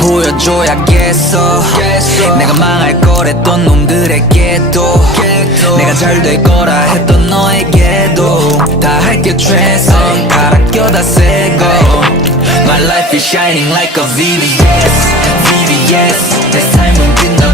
보여줘야겠어. 내가 망할 거랬던 놈들에게도 내가 잘 될 거라 했던 너에게도 다 할게 최선 갈아 껴다 새고 My life is shining like a VVS VVS 내 삶은 빛나